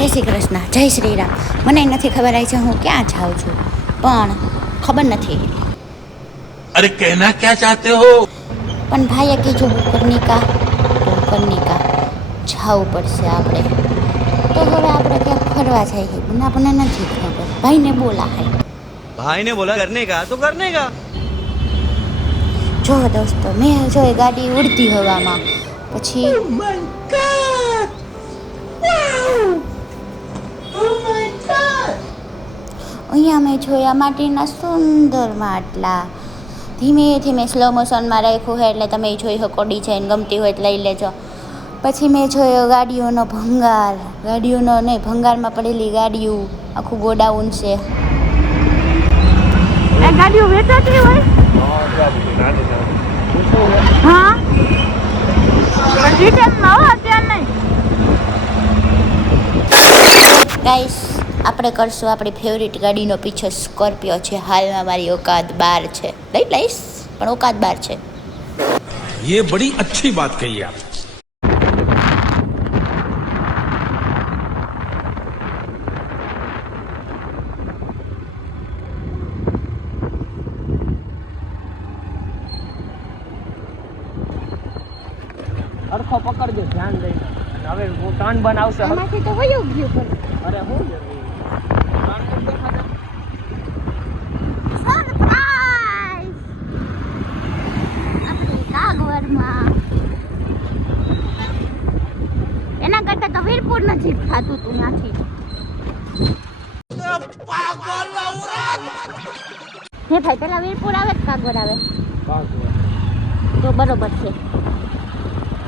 જય શ્રી કૃષ્ણ, જય શ્રી રામ. મને નથી ખબર આવી છે હું ક્યાં જાઉં છું, પણ ખબર નથી. અરે કહેના ક્યાં ચાહતે હો? પણ ભાઈએ કીધું કરનિકા તો કરનિકા જવું પડશે આપણે. તો હવે આપણે ક્યાંક ફરવા જઈએ, પણ આપણને નથી ખબર. ભાઈને બોલાય. ભાઈને બોલા કરને કા તો કરને કા. જો દોસ્તો, મેં જો એ ગાડી ઉડતી હવામાં, પછી અહીંયા મેં જોયા માટીના સુંદર માટલા. ધીમે ધીમે સ્લો મોશનમાં રાખ્યું છે એટલે તમે જોઈ શકો. ડિઝાઇન ગમતી હોય તો લઈ લેજો. પછી મેં જોયો ગાડીઓનો ભંગાર, ગાડીઓનો નહીં, ભંગારમાં પડેલી ગાડીઓ, આખું ગોડાઉન છે. એ ગાડીઓ વેચાતી હોય? હા, ડિટેલમાં હો, અત્યારે નહીં. ગાઈસ, આપણે કરશું આપણી ફેવરિટ ગાડીનો પીછો. સ્કોર્પિયો છે, હાલમાં મારી ઓકાત 12 છે. લઈ લઈશ, પણ ઓકાત 12 છે. ये बड़ी अच्छी बात कही आप. અરખો પકડજો ધ્યાન દઈને. અને હવે હું ટર્ન બનાવશે. આમાંથી તો વયું ગયું પણ. અરે હું ટર્ન કરી દેખાતા. સરપ્રાઈઝ! આપણી કાગવડમાં. એના કરતાં તો વીરપુર નજીક થતું હતું ત્યાંથી. હે ભાઈ, પેલા વીરપુર આવે કે કાગવડ આવે? તો બરોબર છે.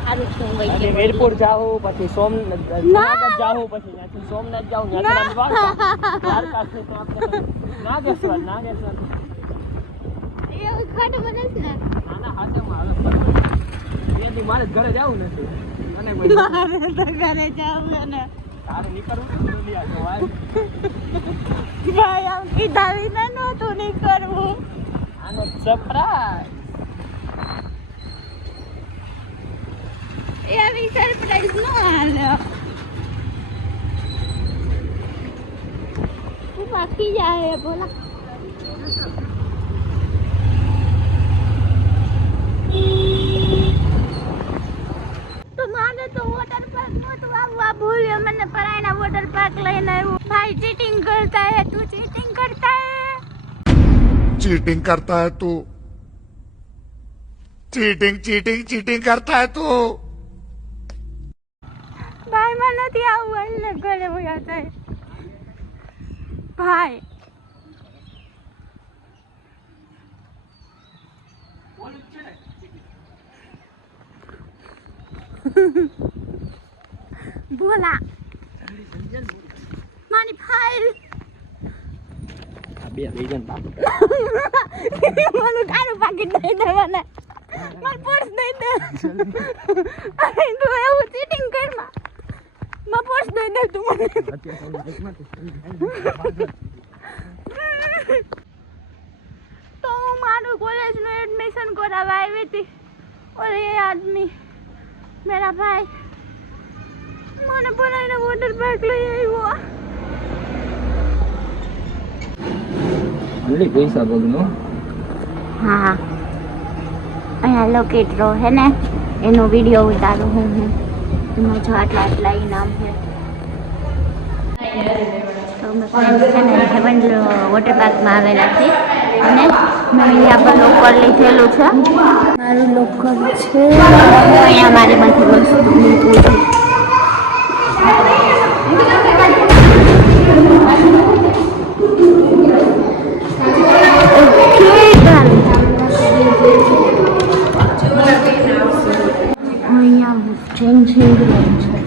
સારું છે. હું વઈ ગઈ. વીરપુર જાઉં, પછી સોમનાથ જુનાગઢ જાઉં, પછી ત્યાંથી સોમનાથ જાઉં, ત્યાંથી દ્વારકા છે, તો આપણે નાગેશ્વર એવું ખાટું બને છે ને. નાના હાથેમાં આવે. ત્યાંથી મારે ઘરે જવું નથી. અને કોઈ મારે તો ઘરે જવું ને. તારે નીકળવું દુનિયા જોવાય. ભાઈ, આમ કીધા વિના નહોતું નીકળવું. આનો સરપ્રાઈઝ. એ આવી સરપ્રાઈઝ નો હાલે. તું બાકી જાય બોલા. તો મારે તો વોટર પાર્ક નહોતું આવવા, ભૂલ્યો મને પરાયના વોટર પાર્ક લઈને આવ્યો. ભાઈ ચીટિંગ કરતા હે, તું ચીટિંગ કરતા હે. चीटिंग करता है तू, चीटिंग चीटिंग चीटिंग करता है तू. ભાઈ માં નથી આવવું એટલે ઘરે વયા જાય. ભાઈ બોલા મારી ફાઇલ. બે જણ બાપ. મારું કારું પાકીટ દઈ દે મને. મારું પર્સ દઈ દે. અરે તું એવું ચીટિંગ કરમાં. મારું પર્સ દઈ દે તું મને. તો હું મારું કોલેજનું એડમિશન કરાવવા આવી હતી. और ये आदमी मेरा भाई મને બનાવીને વોટર પાર્ક લઈ આવ્યો. ઓનલી પૈસા બગનો. હા, અહીંયા લોકેટરો હે ને, એનો વિડીયો ઉતારું હું. એમાં જો આટલા આટલા ઇનામ છે. તો અમે છે ને હેવન વોટર પાર્કમાં આવેલા છીએ અને મેં અહીંયા પર લોકર લીધેલું છે. મારું લોકર છે. અહીંયા મારી બધી વસ્તુ મૂકું છું. અહીંયા ચેન્જિંગ રૂમ છે.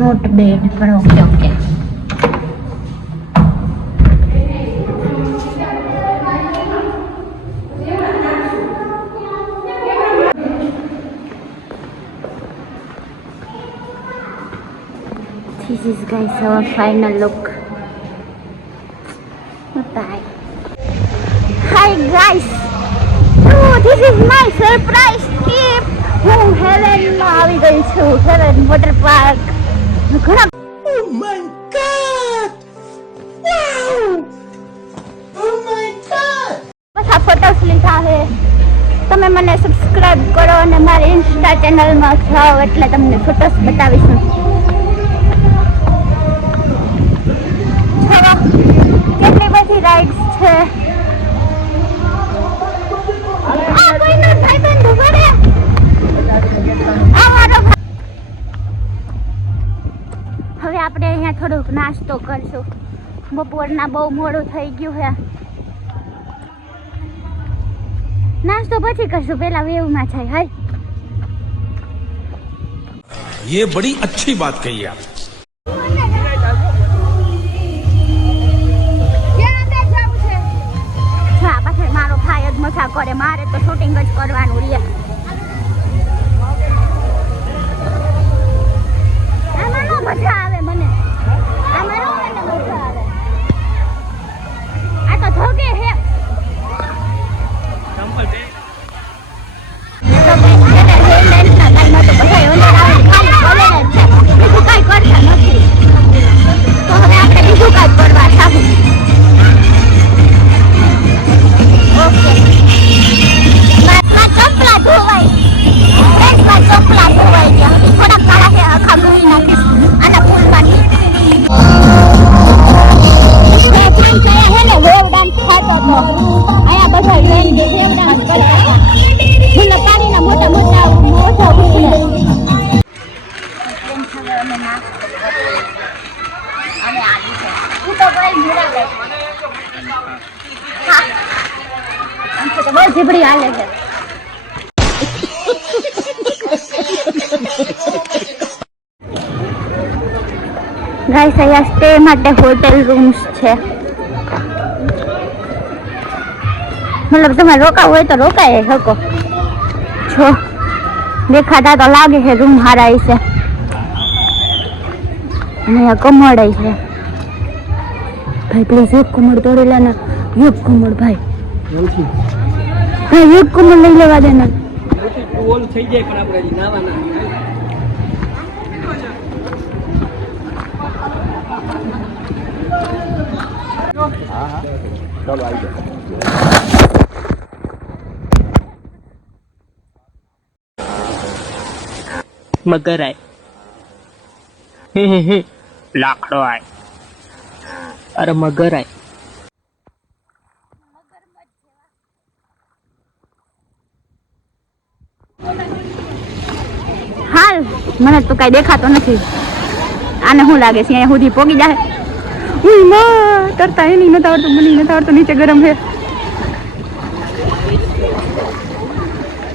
નોટ બેડ પણ okay okay. This is guys our final look. Bye. Hi guys. Oh, this is my surprise gift. હું છું હેવન વોટર પાર્ક ઘણા બધા ફોટોસ લીધા છે. તમે મને સબસ્ક્રાઇબ કરો અને મારી ઇન્સ્ટા ચેનલમાં જાઓ એટલે તમને ફોટોસ બતાવીશું. કેટલી બધી રાઇડ્સ છે. હવે આપણે અહીંયા થોડોક નાસ્તો કરશું. બપોરના બહુ મોડું થઈ ગયું છે. નાસ્તો પછી કરશું, પેલા વેવમાં જાય. હાય, ये बड़ी अच्छी बात कही आप. પાછળ મારો ભાઈ જ મજા કરે, મારે તો શૂટિંગ જ કરવાનું રહે. આમાં નો મજા આવે મને, આમાં નો મને મજા આવે. આ તો ધોકે હે. જીબડી હાલે છે. ગાઈસ, અહીંયા સ્ટે માટે હોટેલ રૂમ્સ છે. મતલબ તમારે રોકાવું હોય તો રોકાઈ શકો છો. દેખાતા તો લાગે છે રૂમ હારા છે. અને અહીંયા કમળ છે. ભાઈ પ્લીઝ એક કમળ તોડી લે ને. એક કમળ ભાઈ, હા એક કમળ લઈ લેવા દે ને. ઓલ થઈ જાય પણ આપણે નાવાના. ચાલો આવી જાઓ. મગર આય, લાકડો આય, અરે મગર આય. હાલ, મને તો કઈ દેખાતો નથી. આને શું લાગે છે અહીંયા સુધી પોગી જાય? ઉઈ માં, તરતા એની નથી આવડતું, મને નથી આવડતું, નીચે ગરમ છે.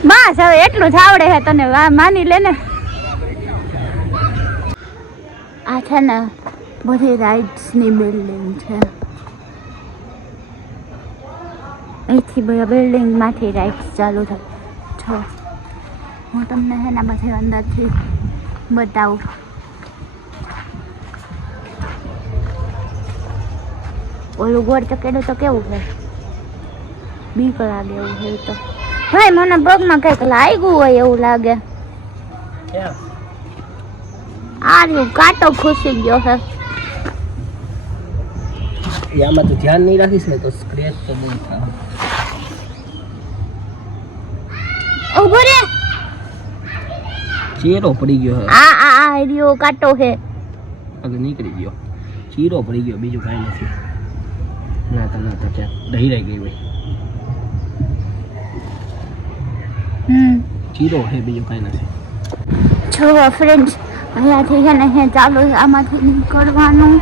બસ હવે એટલું જ આવડે છે તને, માની લે ને. આ છે ને બધી રાઇડ્સની બિલ્ડિંગ છે. અહીંથી બધા બિલ્ડિંગમાંથી રાઇડ્સ ચાલુ થાય છો. હું તમને છે ને બધી અંદરથી બતાવું. ઓલું ગોળ ચકેડું તો કેવું છે, બીક લાગે એવું છે. તો ભાઈ મને પગમાં કંઈક લાગ્યું હોય એવું લાગે. આ રહ્યું કાંટો ખુશી ગયો છે. આમાં તો ધ્યાન નહીં રાખીશ ને તો સ્ક્રેચ તો બહુ થાય. ઉભો રે, ચીરો પડી ગયો હે. આ રહ્યો કાંટો છે. આગળ નીકળી ગયો, ચીરો પડી ગયો, બીજું કાંઈ નથી. ના તો ક્યાં દહી રહી ગઈ ભાઈ. ચીરો છે, બીજું કાંઈ નથી. છો ફ્રેન્ડ્સ, અહીંયાથી છે ને અહીંયા ચાલુ આમાંથી નીકળવાનું.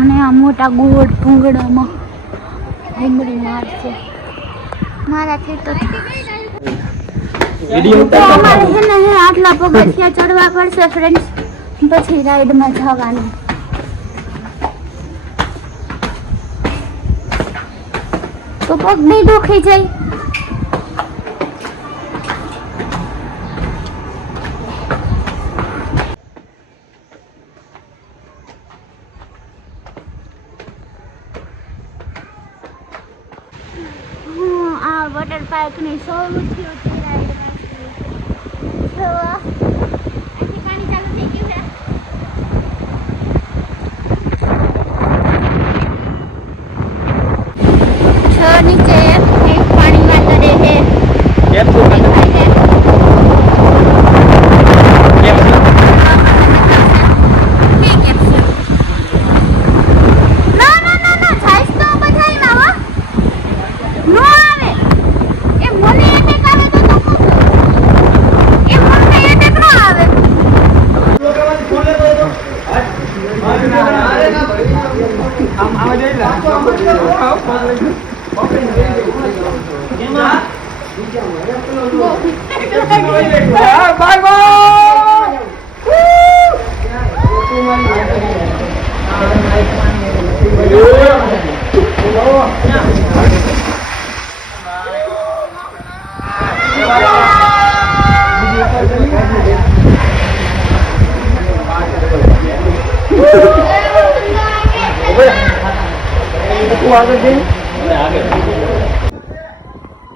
અને આ મોટા ગોળ ભૂંગળામાં ભૂંગળી મારશે મારાથી. તો અમારે છે ને આટલા પગથિયા ચડવા પડશે ફ્રેન્ડ્સ, પછી રાઈડમાં જવાનું. તો પગ નહીં દુખી જાય? વોટર પાર્કની સૌથી ઊંચી રાઈડ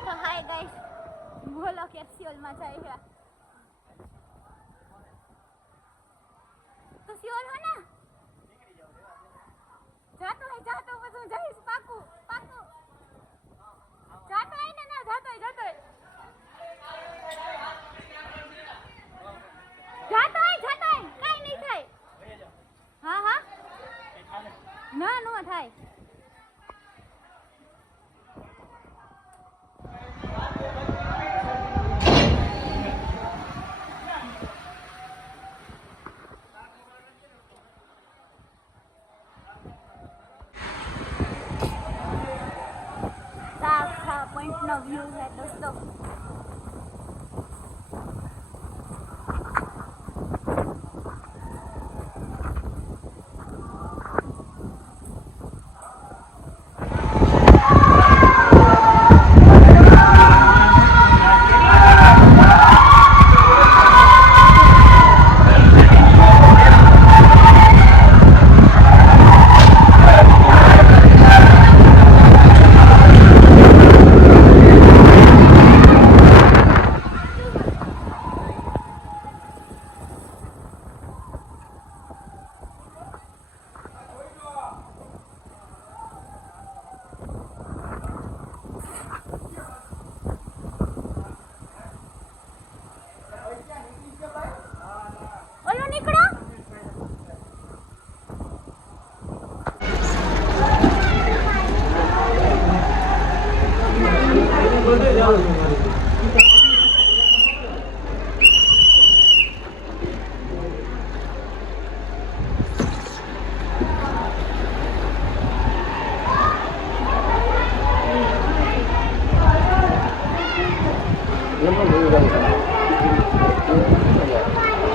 તો હાય ગાઈસ, બોલો કેપ્સ્યુલમાં જાય છે તો સ્યોર હો ને? જાતો બધું જઈશ, પાકું જાતો હોય ને? ના જાતો હોય કાઈ નહીં થાય. હા ના નો થાય. पॉइंट नो व्यू है दोस्तों.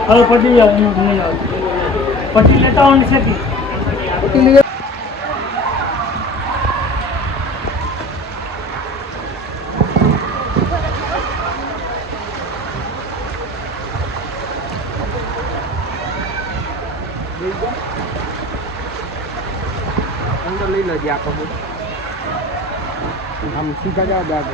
હવે પટી જાવ, પટી લેતા હોને સેટી अंदर ले लो जी आप हम सीधा जाओ बैग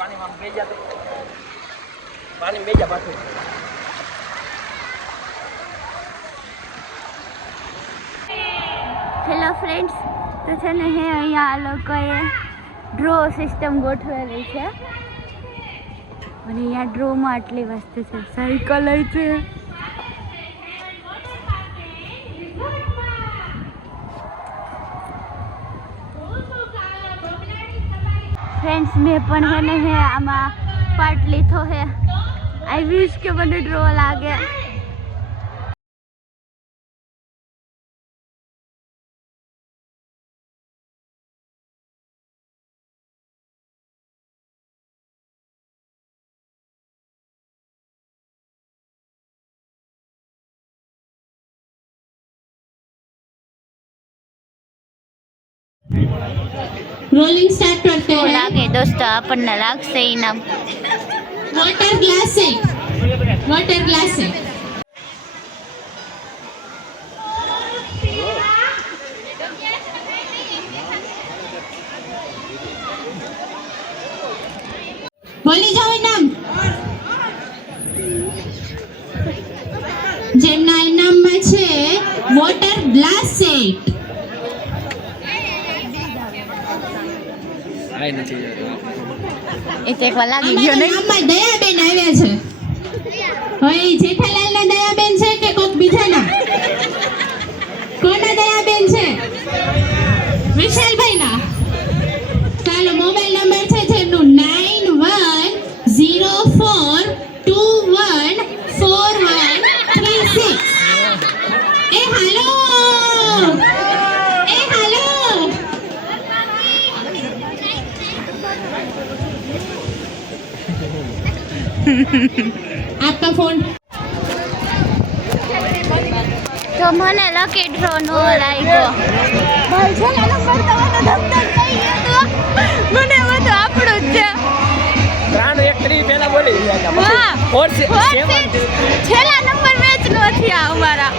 પાણી માં બેજા પાણી બેજા પાછું હેલો ફ્રેન્ડ્સ, તો છે ને હે અહીંયા આ લોકોએ ડ્રો સિસ્ટમ ગોઠવેલી છે અને અહીંયા ડ્રોમાં આટલી વસ્તુ છે. સાયકલ છે, ફ્રેન્ડ્સ મેં પણ હે ને હે આમાં પાર્ટ લીધો હે. આઈ વિશ કે મને ડ્રો લાગે. रोलिंग स्टार्ट करते हैं. लागे दोस्तों, अपन लागसे इनाम. वाटर ग्लास है, वाटर ग्लास है. બોલી જાઓ નામ. જેમના ઇનામમાં છે વોટર ગ્લાસ સેટ. એ તો એકવાર લાગી ગયો અમારા નહીં. નામમાં દયાબેન આવ્યા છે. હવે ઈ જેઠાલાલના દયાબેન છે કે કોક બીજાના? કોના દયાબેન છે? વિશાલભાઈના. ચાલો મોબાઈલ નંબર છે જેમનું 9104214136. એ હાલો आपका फोन. તો મને લકી ડ્રો નો લાગ્યો. ભાઈ છેલ્લા નંબર તો મને ધમધમ થઈ ગયો તો. મને બધું આપણું જ છે. 3 1 3 પહેલા બોલી ગયા વાહ. પછી 4 7 છેલ્લા નંબર મેચ નો થયા અમારા.